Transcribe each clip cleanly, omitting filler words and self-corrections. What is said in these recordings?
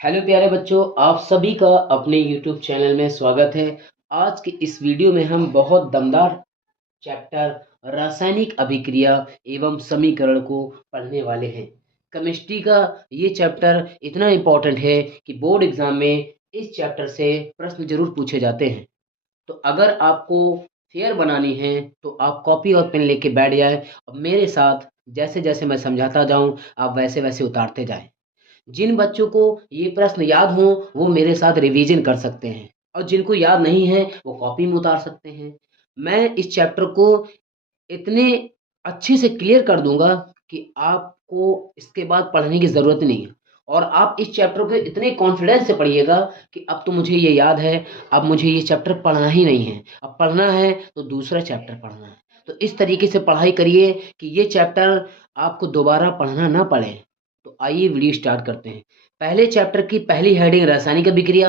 Hello प्यारे बच्चों, आप सभी का अपने YouTube चैनल में स्वागत है। आज के इस वीडियो में हम बहुत दमदार चैप्टर रासायनिक अभिक्रिया एवं समीकरण को पढ़ने वाले हैं। केमिस्ट्री का ये चैप्टर इतना इम्पोर्टेंट है कि बोर्ड एग्जाम में इस चैप्टर से प्रश्न जरूर पूछे जाते हैं। तो अगर आपको फेयर बनानी है तो आप कॉपी और पेन लेके बैठ जाए और मेरे साथ जैसे जैसे मैं समझाता जाऊं आप वैसे वैसे उतारते जाएं। जिन बच्चों को ये प्रश्न याद हो वो मेरे साथ रिवीजन कर सकते हैं और जिनको याद नहीं है वो कॉपी में उतार सकते हैं। मैं इस चैप्टर को इतने अच्छे से क्लियर कर दूंगा कि आपको इसके बाद पढ़ने की ज़रूरत नहीं है और आप इस चैप्टर को इतने कॉन्फिडेंस से पढ़िएगा कि अब तो मुझे ये याद है, अब मुझे ये चैप्टर पढ़ना ही नहीं है, अब पढ़ना है तो दूसरा चैप्टर पढ़ना है। तो इस तरीके से पढ़ाई करिए कि ये चैप्टर आपको दोबारा पढ़ना ना पड़े। तो आइए वीडियो स्टार्ट करते हैं। पहले चैप्टर की पहली हेडिंग रासायनिक अभिक्रिया।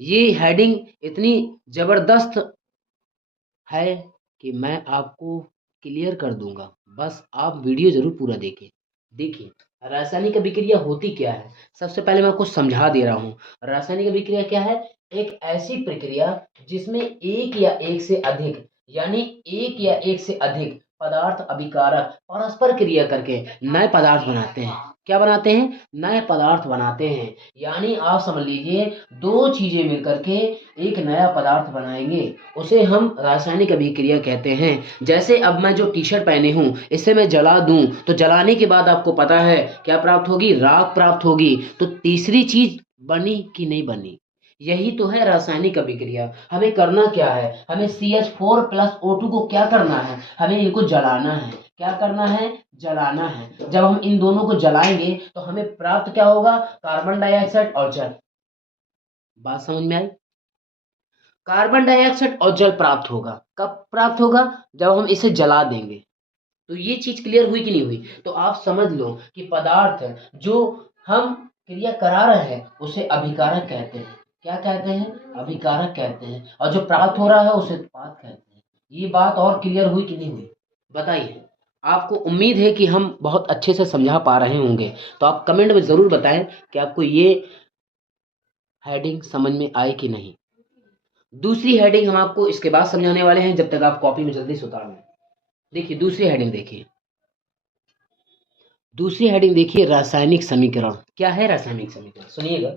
ये हेडिंग इतनी ज़बरदस्त है कि मैं आपको क्लियर कर दूंगा, बस आप वीडियो जरूर पूरा देखें। देखिए, रासायनिक अभिक्रिया होती क्या है। सबसे पहले मैं आपको समझा दे रहा हूँ। रासायनिक अभिक्रिया क्या है? एक ऐसी प्रक्रिया जिसमें एक या एक से अधिक यानी एक या एक से अधिक पदार्थ अभिकारक परस्पर क्रिया करके नए पदार्थ बनाते हैं। क्या बनाते हैं? नए पदार्थ बनाते हैं। यानी आप समझ लीजिए दो चीजें मिलकर के एक नया पदार्थ बनाएंगे, उसे हम रासायनिक अभिक्रिया कहते हैं। जैसे अब मैं जो टी शर्ट पहने हूँ इसे मैं जला दूं तो जलाने के बाद आपको पता है क्या प्राप्त होगी? राख प्राप्त होगी। तो तीसरी चीज बनी कि नहीं बनी? यही तो है रासायनिक अभिक्रिया। हमें करना क्या है? हमें CH4+O2 को क्या करना है? हमें इनको जलाना है। क्या करना है? जलाना है। जब हम इन दोनों को जलाएंगे तो हमें प्राप्त क्या होगा? कार्बन डाइऑक्साइड और जल। बात समझ में आई? कार्बन डाइऑक्साइड और जल प्राप्त होगा। कब प्राप्त होगा? जब हम इसे जला देंगे। तो ये चीज क्लियर हुई कि नहीं हुई? तो आप समझ लो कि पदार्थ जो हम क्रिया करा रहे हैं उसे अभिकारक कहते हैं। क्या कहते हैं? अभिकारक कहते हैं। और जो प्राप्त हो रहा है उसे उत्पाद कहते हैं। ये बात और क्लियर हुई कि नहीं हुई? बताइए। आपको उम्मीद है कि हम बहुत अच्छे से समझा पा रहे होंगे। तो आप कमेंट में जरूर बताएं कि आपको ये हेडिंग समझ में आई कि नहीं। दूसरी हेडिंग हम आपको इसके बाद समझाने वाले हैं, जब तक आप कॉपी में जल्दी से उतार लें। देखिए दूसरी हेडिंग देखिए। दूसरी हेडिंग देखिए, रासायनिक समीकरण। क्या है रासायनिक समीकरण? सुनिएगा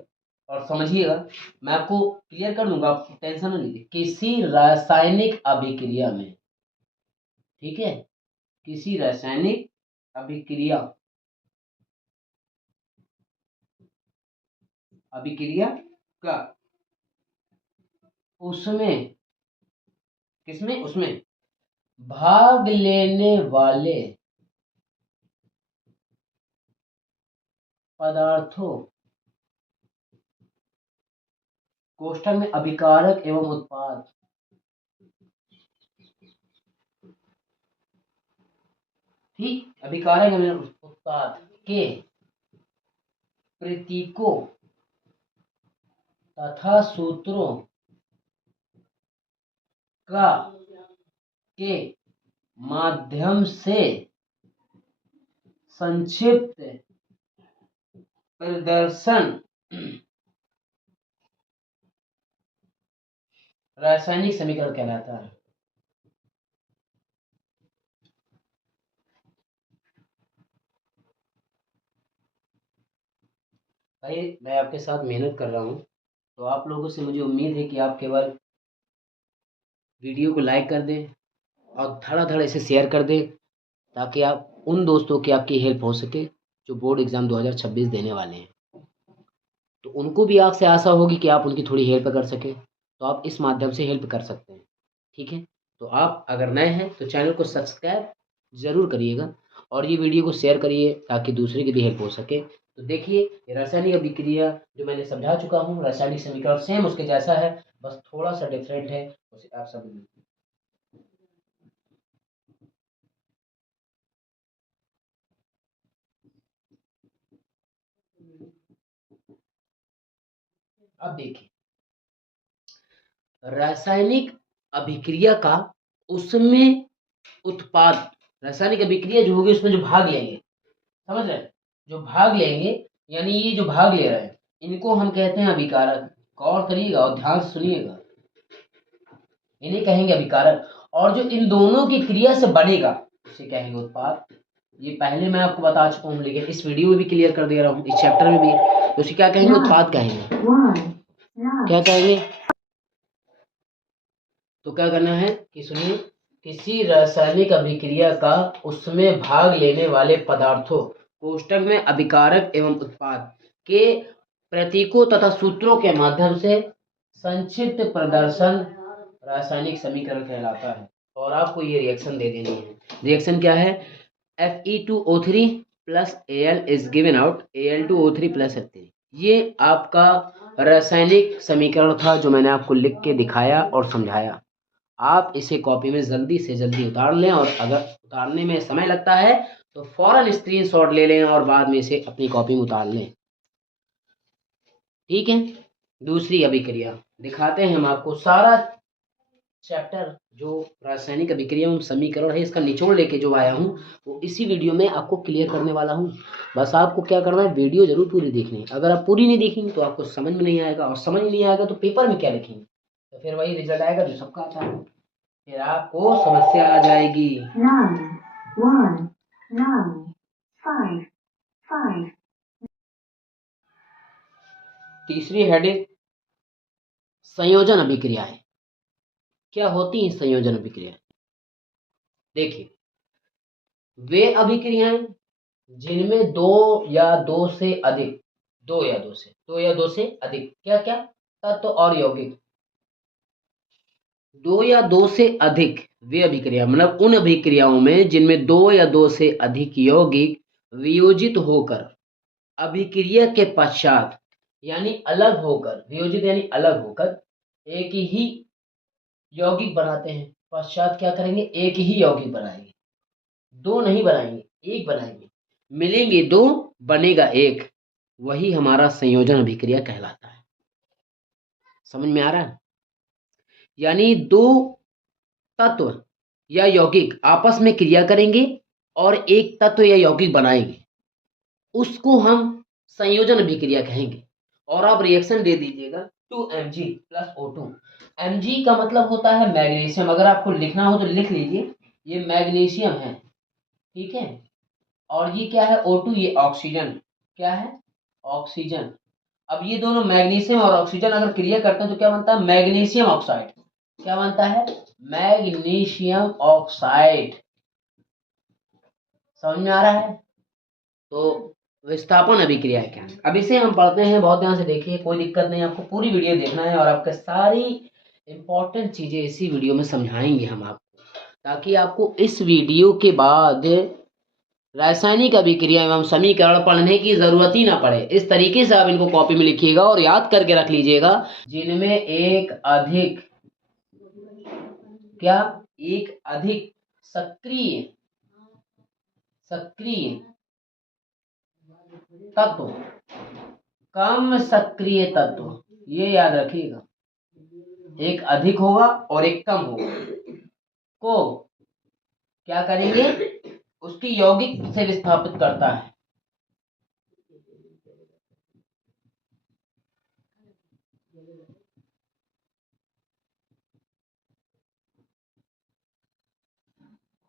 और समझिएगा। मैं आपको क्लियर कर दूंगा, आप टेंशन न लीजिए। किसी रासायनिक अभिक्रिया में, ठीक है, किसी रासायनिक अभिक्रिया अभिक्रिया का उसमें, किसमें? उसमें भाग लेने वाले पदार्थों, कोष्ठक में अभिकारक एवं उत्पाद, ठीक, अभिकारक एवं उत्पाद के प्रतीकों तथा सूत्रों का के माध्यम से संक्षिप्त प्रदर्शन रासायनिक समीकरण कहलाता है। भाई मैं आपके साथ मेहनत कर रहा हूँ, तो आप लोगों से मुझे उम्मीद है कि आप केवल वीडियो को लाइक कर दें और धड़ा इसे शेयर कर दें, ताकि आप उन दोस्तों की आपकी हेल्प हो सके जो बोर्ड एग्ज़ाम 2026 देने वाले हैं। तो उनको भी आपसे आशा होगी कि आप उनकी थोड़ी हेल्प कर सकें, तो आप इस माध्यम से हेल्प कर सकते हैं। ठीक है, तो आप अगर नए हैं तो चैनल को सब्सक्राइब ज़रूर करिएगा और ये वीडियो को शेयर करिए ताकि दूसरे की भी हेल्प हो सके। तो देखिए, ये रासायनिक अभिक्रिया जो मैंने समझा चुका हूँ, रासायनिक समीकरण सेम उसके जैसा है, बस थोड़ा सा डिफरेंट है, उसे आप समझ लीजिए। अब देखिए, रासायनिक अभिक्रिया का उसमें उत्पाद, रासायनिक अभिक्रिया जो होगी उसमें जो भाग लेंगे, समझ रहे हैं? जो भाग लेंगे यानी ये जो भाग ले रहे हैं इनको हम कहते हैं अभिकारक। गौर करिएगा और ध्यान से सुनिएगा, इन्हें कहेंगे अभिकारक। और जो इन दोनों की क्रिया से बनेगा उसे कहेंगे उत्पाद। ये पहले मैं आपको बता चुका हूँ, लेकिन इस वीडियो में भी क्लियर कर दे रहा हूँ, इस चैप्टर में भी। तो उसे क्या कहेंगे? उत्पाद कहेंगे। क्या कहेंगे? तो क्या करना है कि सुनिए, किसी रासायनिक अभिक्रिया का उसमें भाग लेने वाले पदार्थों, कोष्टक में अभिकारक एवं उत्पाद के प्रतीकों तथा सूत्रों के माध्यम से संक्षिप्त प्रदर्शन रासायनिक समीकरण कहलाता है। और आपको ये रिएक्शन दे देनी है। रिएक्शन क्या है? Fe2O3 plus Al is given out Al2O3 plus H3। ये आपका रासायनिक समीकरण था जो मैंने आपको लिख के दिखाया और समझाया। आप इसे कॉपी में जल्दी से जल्दी उतार लें, और अगर उतारने में समय लगता है तो फौरन स्क्रीनशॉट ले लें और बाद में इसे अपनी कॉपी में उतार लें। ठीक है। दूसरी अभिक्रिया दिखाते हैं हम आपको। सारा चैप्टर जो रासायनिक अभिक्रिया एवं समीकरण है, इसका निचोड़ लेके जो आया हूँ वो इसी वीडियो में आपको क्लियर करने वाला हूँ। बस आपको क्या करना है, वीडियो जरूर पूरी देखनी है। अगर आप पूरी नहीं देखेंगे तो आपको समझ में नहीं आएगा, और समझ नहीं आएगा तो पेपर में क्या लिखेंगे? तो फिर वही रिजल्ट आएगा जो सबका आता है, फिर आपको समस्या आ जाएगी। 9, 1, 9, 5, 5। तीसरी हेडिंग संयोजन अभिक्रियाएं। क्या होती हैं संयोजन अभिक्रियाएं? देखिए, वे अभिक्रियाएं जिनमें दो या दो से अधिक क्या क्या तत्व और यौगिक, दो या दो से अधिक वे अभिक्रिया, मतलब उन अभिक्रियाओं में जिनमें दो या दो से अधिक यौगिक वियोजित होकर अभिक्रिया के पश्चात, यानी अलग होकर, वियोजित यानी अलग होकर एक ही यौगिक बनाते हैं। पश्चात क्या करेंगे? एक ही यौगिक बनाएंगे, दो नहीं बनाएंगे, एक बनाएंगे। मिलेंगे दो, बनेगा एक, वही हमारा संयोजन अभिक्रिया कहलाता है। समझ में आ रहा है? यानी दो तत्व या यौगिक आपस में क्रिया करेंगे और एक तत्व या यौगिक बनाएंगे, उसको हम संयोजन अभिक्रिया कहेंगे। और आप रिएक्शन दे दीजिएगा 2Mg प्लस O2। Mg का मतलब होता है मैग्नीशियम। अगर आपको लिखना हो तो लिख लीजिए, ये मैग्नीशियम है, ठीक है। और ये क्या है? O2, ये ऑक्सीजन। क्या है? ऑक्सीजन। अब ये दोनों मैग्नीशियम और ऑक्सीजन अगर क्रिया करते हैं तो क्या बनता है? Magnesium oxide. क्या बनता है? Magnesium oxide. समझ में आ रहा है? तो विस्थापन अभिक्रिया क्या है, अब इसे हम पढ़ते हैं। बहुत ध्यान से देखिए, कोई दिक्कत नहीं, आपको पूरी वीडियो देखना है और आपके सारी इंपॉर्टेंट चीजें इसी वीडियो में समझाएंगे हम आपको, ताकि आपको इस वीडियो के बाद रासायनिक अभिक्रिया एवं समीकरण पढ़ने की जरूरत ही ना पड़े। इस तरीके से आप इनको कॉपी में लिखिएगा और याद करके रख लीजिएगा। जिनमें एक अधिक क्या, एक अधिक सक्रिय सक्रिय तत्व, कम सक्रिय तत्व, ये याद रखिएगा। एक अधिक होगा और एक कम होगा, को क्या करेंगे? उसकी यौगिक से विस्थापित करता है।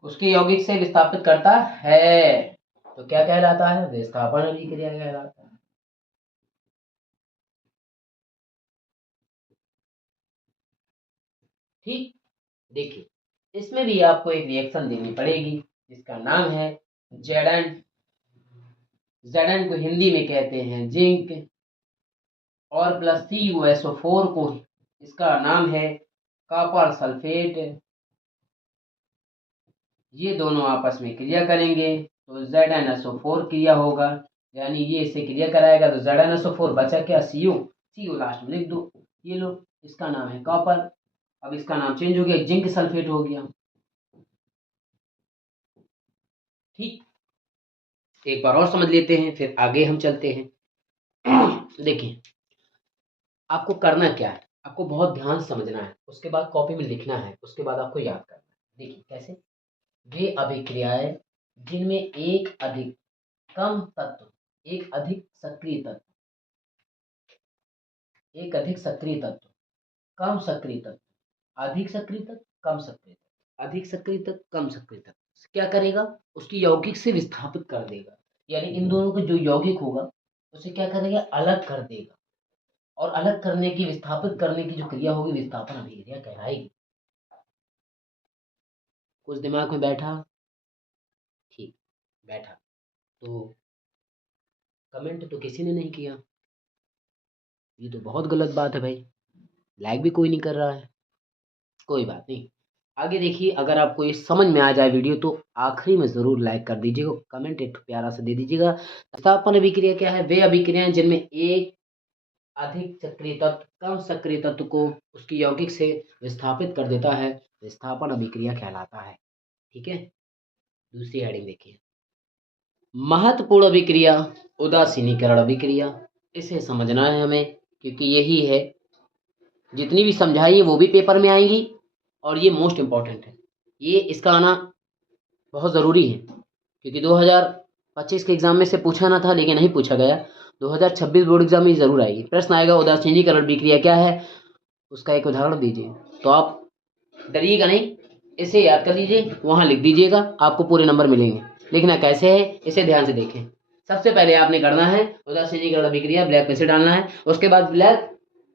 उसकी यौगिक से विस्थापित करता है, तो क्या कहलाता है? विस्थापन अभिक्रिया कहलाता है। ठीक। देखिए, इसमें भी आपको एक रिएक्शन देनी पड़ेगी जिसका नाम है जेडन। जेडन को हिंदी में कहते हैं जिंक, और प्लस CuSO4 को इसका नाम है कॉपर सल्फेट। ये दोनों आपस में क्रिया करेंगे तो ZnSO4 क्रिया होगा, यानी ये इससे क्रिया कराएगा तो ZnSO4 बचा क्या? CO लास्ट में लिख दो। ये लो, इसका नाम है कॉपर। अब इसका नाम चेंज हो गया, जिंक सल्फेट हो गया। ठीक, एक बार और समझ लेते हैं, फिर आगे हम चलते हैं। देखिए, आपको करना क्या है, आपको बहुत ध्यान समझना है, उसके बाद कॉपी में लिखना है, उसके बाद आपको याद करना है। देखिए कैसे? वे अभिक्रियाएं जिनमें एक अधिक कम तत्व, एक अधिक सक्रिय तत्व, एक अधिक सक्रिय तत्व, कम सक्रिय तत्व, अधिक सक्रिय तत्व, कम सक्रिय तत्व, अधिक सक्रिय तत्व, कम सक्रिय तत्व क्या करेगा, उसकी यौगिक से विस्थापित कर देगा। यानी इन दोनों का जो यौगिक होगा उसे क्या करेगा, अलग कर देगा। और अलग करने की, विस्थापित करने की जो क्रिया होगी विस्थापन अभिक्रिया कहलाएगी। कुछ दिमाग में बैठा? ठीक, बैठा। तो कमेंट तो किसी ने नहीं किया, ये तो बहुत गलत बात है भाई। लाइक भी कोई नहीं कर रहा है। कोई बात नहीं, आगे देखिए। अगर आपको ये समझ में आ जाए वीडियो तो आखिरी में ज़रूर लाइक कर दीजिएगा, कमेंट एक प्यारा सा दे दीजिएगा। विस्थापन अभिक्रिया क्या है? वे अभिक्रियाएं जिनमें एक अधिक सक्रिय तत्व कम सक्रिय तत्व को उसकी यौगिक से विस्थापित कर देता है, विस्थापन अभिक्रिया कहलाता है। ठीक है, दूसरी हेडिंग देखिए। महत्वपूर्ण अभिक्रिया उदासीनीकरण अभिक्रिया। इसे समझना है हमें, क्योंकि यही है, जितनी भी समझाइए वो भी पेपर में आएंगी और ये मोस्ट इम्पॉर्टेंट है। ये इसका आना बहुत ज़रूरी है, क्योंकि 2025 के एग्ज़ाम में से पूछा ना था, लेकिन नहीं पूछा गया। 2026 बोर्ड एग्जाम में ज़रूर आएगी। प्रश्न आएगा उदासीनीकरण अभिक्रिया क्या है, उसका एक उदाहरण दीजिए। तो आप डरिएगा नहीं, इसे याद कर लीजिए, वहाँ लिख दीजिएगा, आपको पूरे नंबर मिलेंगे। लिखना कैसे है इसे ध्यान से देखें। सबसे पहले आपने करना है उदासीनीकरण अभिक्रिया, ब्लैक पेन से डालना है। उसके बाद ब्लैक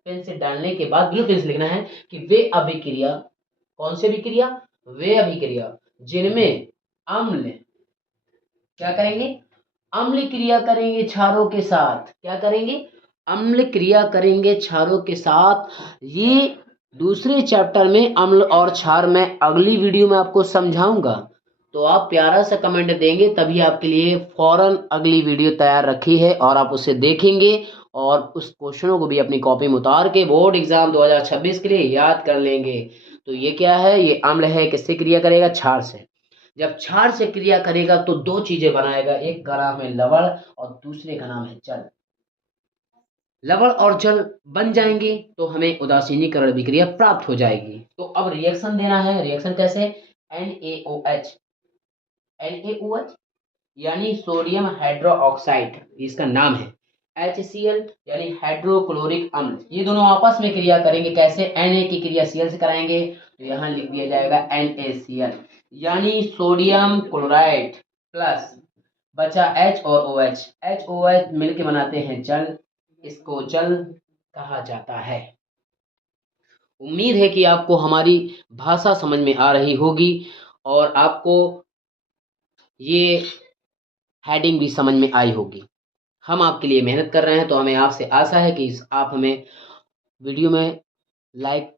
पेन से डालने के बाद ब्लू पेन से लिखना है कि वे अभिक्रिया, कौन सी अभिक्रिया? वे अभिक्रिया जिनमें अम्ल क्या करेंगे, अम्ल क्रिया करेंगे क्षारों के साथ। क्या करेंगे? अम्ल क्रिया करेंगे क्षारों के साथ। ये दूसरे चैप्टर में अम्ल और क्षार मैं अगली वीडियो में आपको समझाऊंगा। तो आप प्यारा सा कमेंट देंगे, तभी आपके लिए फौरन अगली वीडियो तैयार रखी है और आप उसे देखेंगे और उस क्वेश्चनों को भी अपनी कॉपी में उतार के बोर्ड एग्जाम 2026 के लिए याद कर लेंगे। तो ये क्या है? ये अम्ल है, किससे क्रिया करेगा? क्षार से। जब क्षार से क्रिया करेगा तो दो चीजें बनाएगा, एक का नाम है लवण और दूसरे का नाम है जल। लवण और जल बन जाएंगे तो हमें उदासीनीकरण अभिक्रिया प्राप्त हो जाएगी। तो अब रिएक्शन देना है। रिएक्शन कैसे? NaOH, NaOH यानी सोडियम हाइड्रोक्साइड, इसका नाम है। HCl यानी हाइड्रोक्लोरिक अम्ल। ये दोनों आपस में क्रिया करेंगे। कैसे? Na की क्रिया Cl से कराएंगे, तो यहाँ लिख दिया जाएगा NaCl यानी सोडियम क्लोराइड प्लस बचा H और OH। HOH मिलके बनाते हैं जल, इसको जल कहा जाता है। उम्मीद है कि आपको हमारी भाषा समझ में आ रही होगी और आपको ये हेडिंग भी समझ में आई होगी। हम आपके लिए मेहनत कर रहे हैं, तो हमें आपसे आशा है कि आप हमें वीडियो में लाइक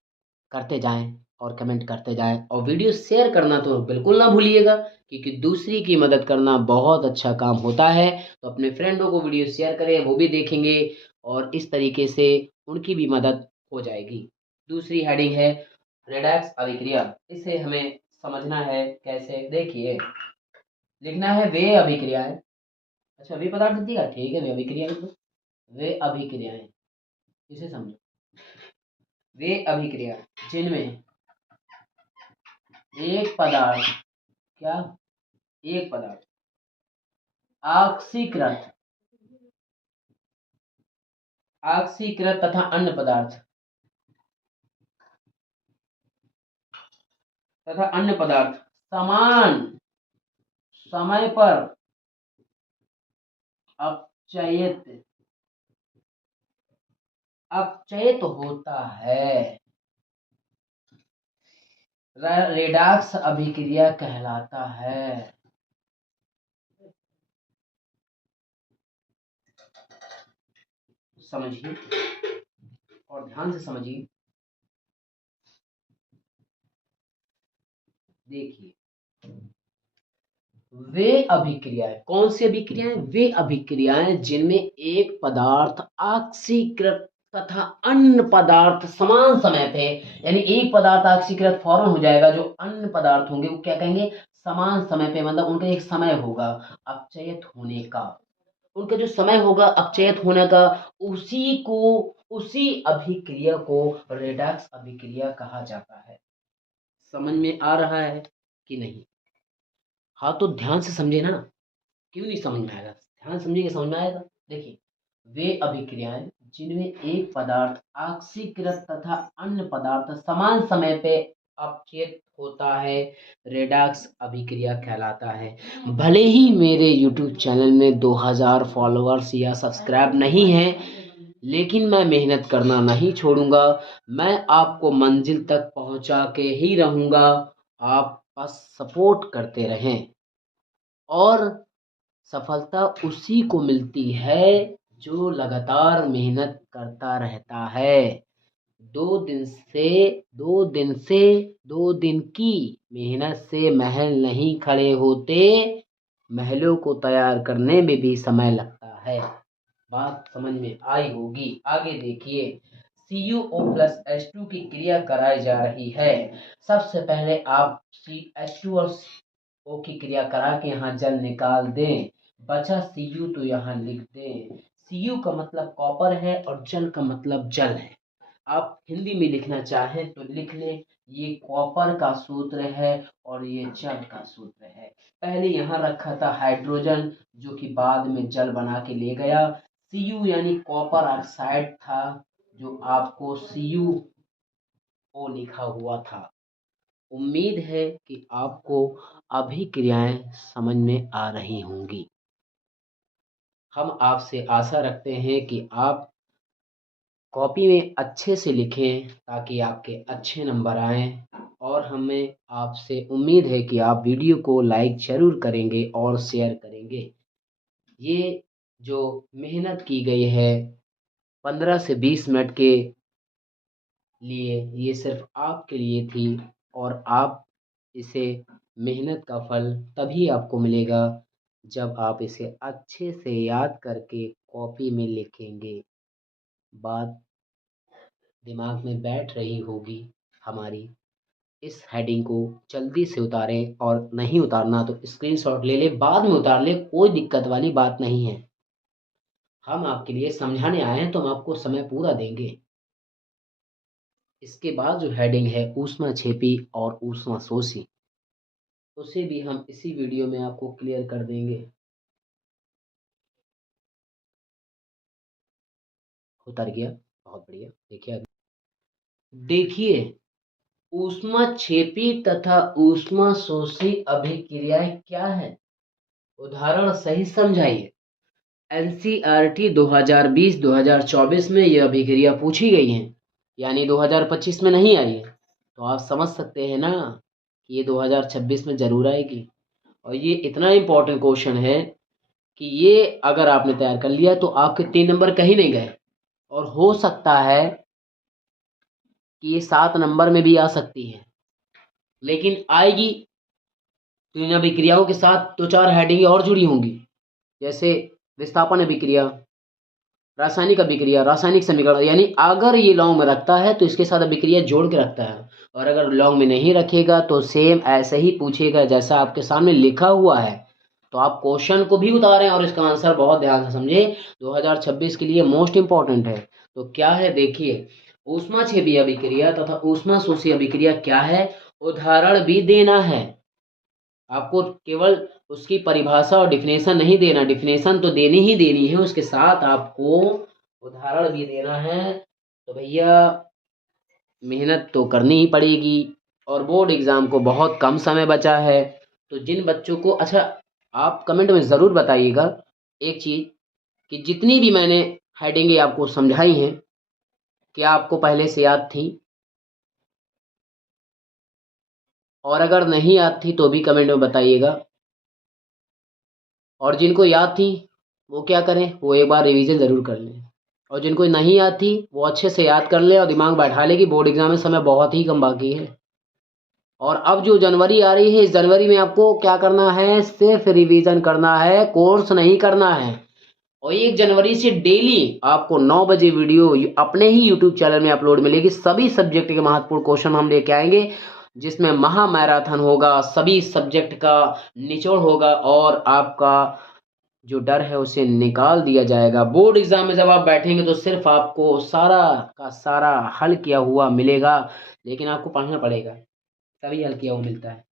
करते जाएं और कमेंट करते जाएं और वीडियो शेयर करना तो बिल्कुल ना भूलिएगा, क्योंकि दूसरी की मदद करना बहुत अच्छा काम होता है। तो अपने फ्रेंडों को वीडियो शेयर करें, वो भी देखेंगे और इस तरीके से उनकी भी मदद हो जाएगी। दूसरी हेडिंग है रेडॉक्स अभिक्रिया। इसे हमें समझना है कैसे, देखिए। लिखना है वे अभिक्रियाएं, अच्छा वे पदार्थ दिया, ठीक है, वे अभिक्रियाएं लिखो। वे अभिक्रियाएं, इसे समझो। वे अभिक्रिया जिनमें एक पदार्थ, क्या? एक पदार्थ ऑक्सीकृत, ऑक्सीकृत तथा अन्य पदार्थ समान समय पर अपचयित अपचयित होता है, रेडॉक्स अभिक्रिया कहलाता है। समझिए और ध्यान से समझिए। देखिए, वे अभिक्रियाएं, कौन सी अभिक्रियाएं? वे अभिक्रियाएं जिनमें एक पदार्थ ऑक्सीकृत तथा अन्य पदार्थ समान समय पे, यानी एक पदार्थ ऑक्सीकृत फौरन हो जाएगा, जो अन्य पदार्थ होंगे वो क्या कहेंगे? समान समय पे, मतलब उनका एक समय होगा अपचयित होने का। उनका जो समय होगा अपचयित होने का, उसी अभिक्रिया को रेडॉक्स अभिक्रिया कहा जाता है। समझ में आ रहा है कि नहीं? हाँ, तो ध्यान से समझे ना, क्यों नहीं समझ में आएगा? ध्यान समझिएगा, समझ में आएगा। देखिए, वे अभिक्रियाएं जिनमें एक पदार्थ ऑक्सीकृत तथा अन्य पदार्थ समान समय पे अपचयित होता है, रेडॉक्स अभिक्रिया कहलाता है। भले ही मेरे यूट्यूब चैनल में 2000 फॉलोअर्स या सब्सक्राइब नहीं हैं, लेकिन मैं मेहनत करना नहीं छोड़ूंगा। मैं आपको मंजिल तक पहुंचा के ही रहूंगा। आप बस सपोर्ट करते रहें, और सफलता उसी को मिलती है जो लगातार मेहनत करता रहता है। 2 दिन की मेहनत से महल नहीं खड़े होते, महलों को तैयार करने में भी समय लगता है। बात समझ में आई होगी। आगे देखिए, CuO+H2 की क्रिया कराई जा रही है। सबसे पहले आप H2 और O की क्रिया करा के यहाँ जल निकाल दें, बचा Cu तो यहाँ लिख दें। Cu का मतलब कॉपर है और जल का मतलब जल है। आप हिंदी में लिखना चाहें तो लिख लें, ये कॉपर का सूत्र है और ये जल का सूत्र है। पहले यहाँ रखा था हाइड्रोजन, जो कि बाद में जल बना के ले गया। Cu यानी कॉपर ऑक्साइड था, जो आपको CuO लिखा हुआ था। उम्मीद है कि आपको अभिक्रियाएं समझ में आ रही होंगी। हम आपसे आशा रखते हैं कि आप कॉपी में अच्छे से लिखें ताकि आपके अच्छे नंबर आएं, और हमें आपसे उम्मीद है कि आप वीडियो को लाइक ज़रूर करेंगे और शेयर करेंगे। ये जो मेहनत की गई है 15 से 20 मिनट के लिए, ये सिर्फ आपके लिए थी, और आप इसे मेहनत का फल तभी आपको मिलेगा जब आप इसे अच्छे से याद करके कॉपी में लिखेंगे। बात दिमाग में बैठ रही होगी हमारी। इस हेडिंग को जल्दी से उतारें, और नहीं उतारना तो स्क्रीनशॉट ले ले, बाद में उतार ले, कोई दिक्कत वाली बात नहीं है। हम आपके लिए समझाने आए हैं तो हम आपको समय पूरा देंगे। इसके बाद जो हेडिंग है ऊष्माक्षेपी और ऊष्माशोषी, उसे भी हम इसी वीडियो में आपको क्लियर कर देंगे। उतर गया, बहुत बढ़िया। देखिए, ऊष्माक्षेपी तथा ऊष्माशोषी अभिक्रियाएं क्या है, उदाहरण सही समझाइए। एनसीईआरटी 2020-2024 में यह अभिक्रिया पूछी गई है, यानी 2025 में नहीं आई है। तो आप समझ सकते हैं ना कि ये 2026 में जरूर आएगी। और ये इतना इम्पोर्टेंट क्वेश्चन है कि ये अगर आपने तैयार कर लिया तो आपके 3 नंबर कहीं नहीं गए, और हो सकता है कि ये 7 नंबर में भी आ सकती है, लेकिन आएगी। तो इन अभिक्रियाओं के साथ 2-4 हेडिंग और जुड़ी होंगी, जैसे विस्थापन अभिक्रिया, रासायनिक अभिक्रिया, रासायनिक समीकरण। यानी अगर ये लॉन्ग में रखता है तो इसके साथ अभिक्रिया जोड़ के रखता है, और अगर लॉन्ग में नहीं रखेगा तो सेम ऐसे ही पूछेगा जैसा आपके सामने लिखा हुआ है। तो आप क्वेश्चन को भी उतारें और इसका आंसर बहुत ध्यान से समझे, 2026 के लिए मोस्ट इंपॉर्टेंट है। तो क्या है देखिए, ऊष्माक्षेपी अभिक्रिया तथा ऊष्माशोषी अभिक्रिया क्या है, उदाहरण भी देना है। आपको केवल उसकी परिभाषा और डिफिनेशन नहीं देना, डिफिनेशन तो देनी ही देनी है, उसके साथ आपको उदाहरण भी देना है। तो भैया मेहनत तो करनी ही पड़ेगी, और बोर्ड एग्ज़ाम को बहुत कम समय बचा है। तो जिन बच्चों को, अच्छा आप कमेंट में ज़रूर बताइएगा एक चीज़, कि जितनी भी मैंने हेडिंगें आपको समझाई हैं, क्या आपको पहले से याद थी, और अगर नहीं याद थी तो भी कमेंट में बताइएगा। और जिनको याद थी वो क्या करें, वो एक बार रिवीजन ज़रूर कर लें, और जिनको नहीं याद थी वो अच्छे से याद कर लें और दिमाग बैठा लें कि बोर्ड एग्ज़ाम में समय बहुत ही कम बाकी है। और अब जो जनवरी आ रही है, इस जनवरी में आपको क्या करना है, सिर्फ रिवीजन करना है, कोर्स नहीं करना है। और 1 जनवरी से डेली आपको 9 बजे वीडियो अपने ही यूट्यूब चैनल में अपलोड मिलेगी। सभी सब्जेक्ट के महत्वपूर्ण क्वेश्चन हम लेके आएंगे, जिसमें महा मैराथन होगा, सभी सब्जेक्ट का निचोड़ होगा, और आपका जो डर है उसे निकाल दिया जाएगा। बोर्ड एग्जाम में जब आप बैठेंगे तो सिर्फ आपको सारा का सारा हल किया हुआ मिलेगा, लेकिन आपको पढ़ना पड़ेगा, तभी हल किया हुआ मिलता है,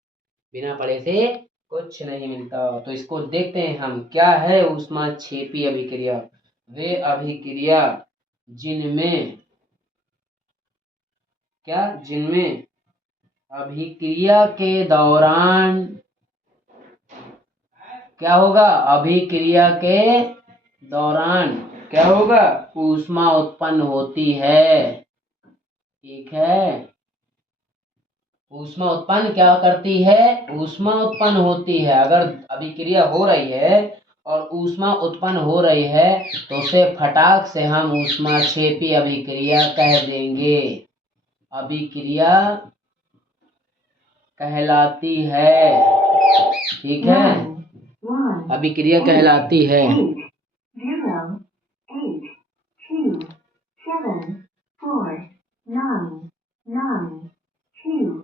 बिना पढ़े से कुछ नहीं मिलता। तो इसको देखते हैं हम, क्या है ऊष्माक्षेपी अभिक्रिया। वे अभिक्रिया जिनमें अभिक्रिया के दौरान क्या होगा? अभिक्रिया के दौरान क्या होगा? ऊष्मा उत्पन्न होती है। ठीक है, ऊष्मा उत्पन्न क्या करती है? ऊष्मा उत्पन्न होती है। अगर अभिक्रिया हो रही है और ऊष्मा उत्पन्न हो रही है तो उसे फटाक से हम ऊष्माक्षेपी अभिक्रिया कह देंगे। अभिक्रिया कहलाती है। ठीक है, अभिक्रिया कहलाती है। 0, 8, 2, 7, 4, 9, 9, 2.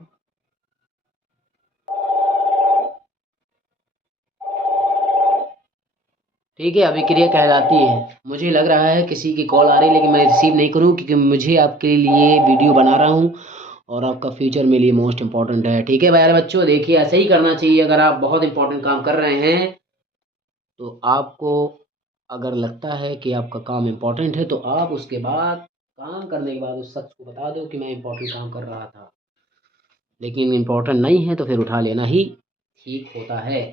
ठीक है, अभिक्रिया कहलाती है। मुझे लग रहा है किसी की कॉल आ रही है, लेकिन मैं रिसीव नहीं करूँ क्योंकि मुझे आपके लिए वीडियो बना रहा हूँ और आपका फ्यूचर मेरे लिए मोस्ट इम्पॉर्टेंट है। ठीक है प्यारे बच्चों, देखिए ऐसे ही करना चाहिए। अगर आप बहुत इंपॉर्टेंट काम कर रहे हैं तो आपको अगर लगता है कि आपका काम इम्पोर्टेंट है तो आप उसके बाद काम करने के बाद उस शख्स को बता दो कि मैं इम्पोर्टेंट काम कर रहा था। लेकिन इम्पोर्टेंट नहीं है तो फिर उठा लेना ही ठीक होता है।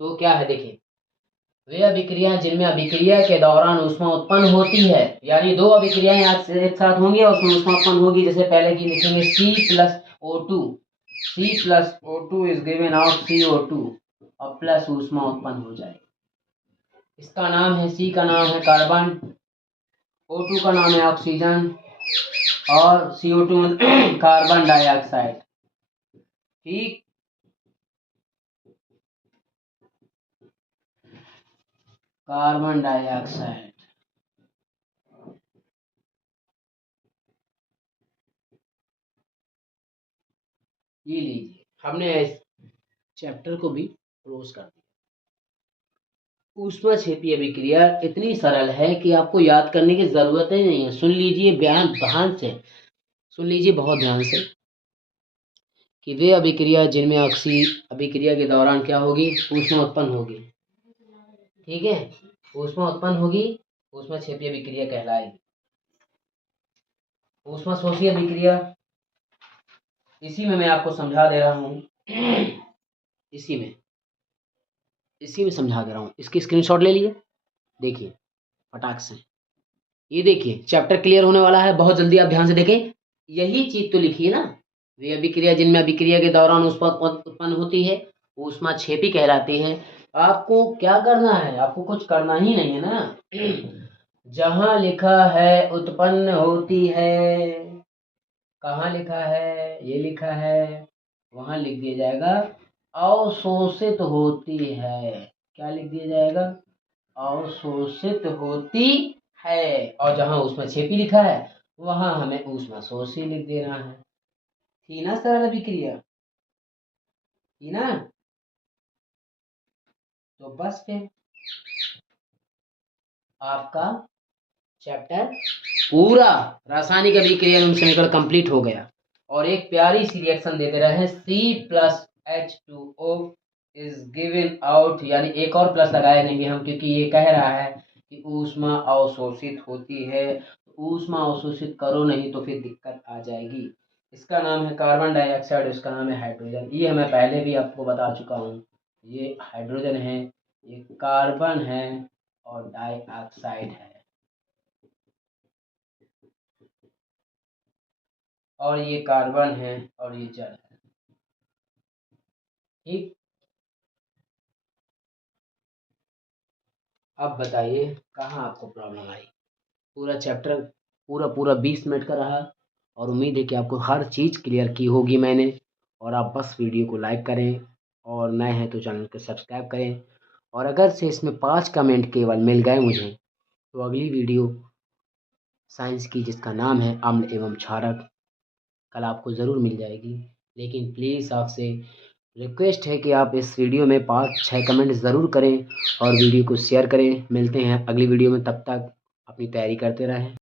तो क्या है, देखिए, वे अभिक्रियाएं जिनमें अभिक्रिया के दौरान ऊष्मा उत्पन्न होती है, यानी दो अभिक्रियाएं एक साथ होंगी और उसमें ऊष्मा उत्पन्न होगी। जैसे पहले की लिखेंगे C+O2, C+O2 is given out CO2 और प्लस ऊष्मा उत्पन्न हो जाएगी। इसका नाम है, C का नाम है कार्बन, O2 का नाम है ऑक्सीजन और CO2 कार्बन डाइऑक्साइड। ठीक, कार्बन डाइऑक्साइड। ये लीजिए, हमने इस चैप्टर को भी क्लोज कर दिया। ऊष्माक्षेपी अभिक्रिया इतनी सरल है कि आपको याद करने की जरूरत ही नहीं है। सुन लीजिए ध्यान से, सुन लीजिए बहुत ध्यान से कि वे अभिक्रिया जिनमें अभिक्रिया के दौरान क्या होगी? ऊष्मा उत्पन्न होगी। ठीक है, ऊष्मा उत्पन्न होगी, ऊष्माक्षेपी अभिक्रिया कहलाएगी। ऊष्मा शोषी अभिक्रिया, इसी में मैं आपको समझा दे रहा हूँ। इसी में समझा दे रहा हूँ। इसकी स्क्रीनशॉट ले लिए, देखिए फटाक से। ये देखिए चैप्टर क्लियर होने वाला है, बहुत जल्दी आप ध्यान से देखें। यही चीज तो लिखिए ना, वे अभिक्रिया जिनमें अभिक्रिया के दौरान ऊष्मा उत्पन्न होती है ऊष्माक्षेपी कहलाती है। आपको क्या करना है? आपको कुछ करना ही नहीं है ना। जहां लिखा है उत्पन्न होती है, कहाँ लिखा है? ये लिखा है, वहां लिख दिया जाएगा अवशोषित होती है। क्या लिख दिया जाएगा? अवशोषित होती है। और जहां ऊष्माक्षेपी लिखा है वहां हमें ऊष्मा शोषी लिख देना है। थी ना सरल अभिक्रिया? थी ना? तो बस फिर आपका चैप्टर पूरा रासायनिक अभिक्रिया एवं समीकरण कंप्लीट हो गया। और एक प्यारी सी रिएक्शन देते रहे, C+H2O इज गिवन आउट, यानी एक और प्लस लगाए देंगे हम क्योंकि ये कह रहा है कि ऊष्मा अवशोषित होती है। ऊष्मा अवशोषित करो नहीं तो फिर दिक्कत आ जाएगी। इसका नाम है कार्बन डाइऑक्साइड, इसका नाम है हाइड्रोजन। ये मैं पहले भी आपको बता चुका हूँ। ये हाइड्रोजन है, ये कार्बन है और डाइऑक्साइड है, और ये कार्बन है और ये जल है। ठीक, अब बताइए कहाँ आपको प्रॉब्लम आई? पूरा चैप्टर पूरा 20 मिनट का रहा और उम्मीद है कि आपको हर चीज़ क्लियर की होगी मैंने। और आप बस वीडियो को लाइक करें और नए हैं तो चैनल को सब्सक्राइब करें। और अगर से इसमें 5 कमेंट केवल मिल गए मुझे तो अगली वीडियो साइंस की जिसका नाम है अम्ल एवं क्षारक, कल आपको ज़रूर मिल जाएगी। लेकिन प्लीज़ आपसे रिक्वेस्ट है कि आप इस वीडियो में 5-6 कमेंट ज़रूर करें और वीडियो को शेयर करें। मिलते हैं अगली वीडियो में, तब तक अपनी तैयारी करते रहें।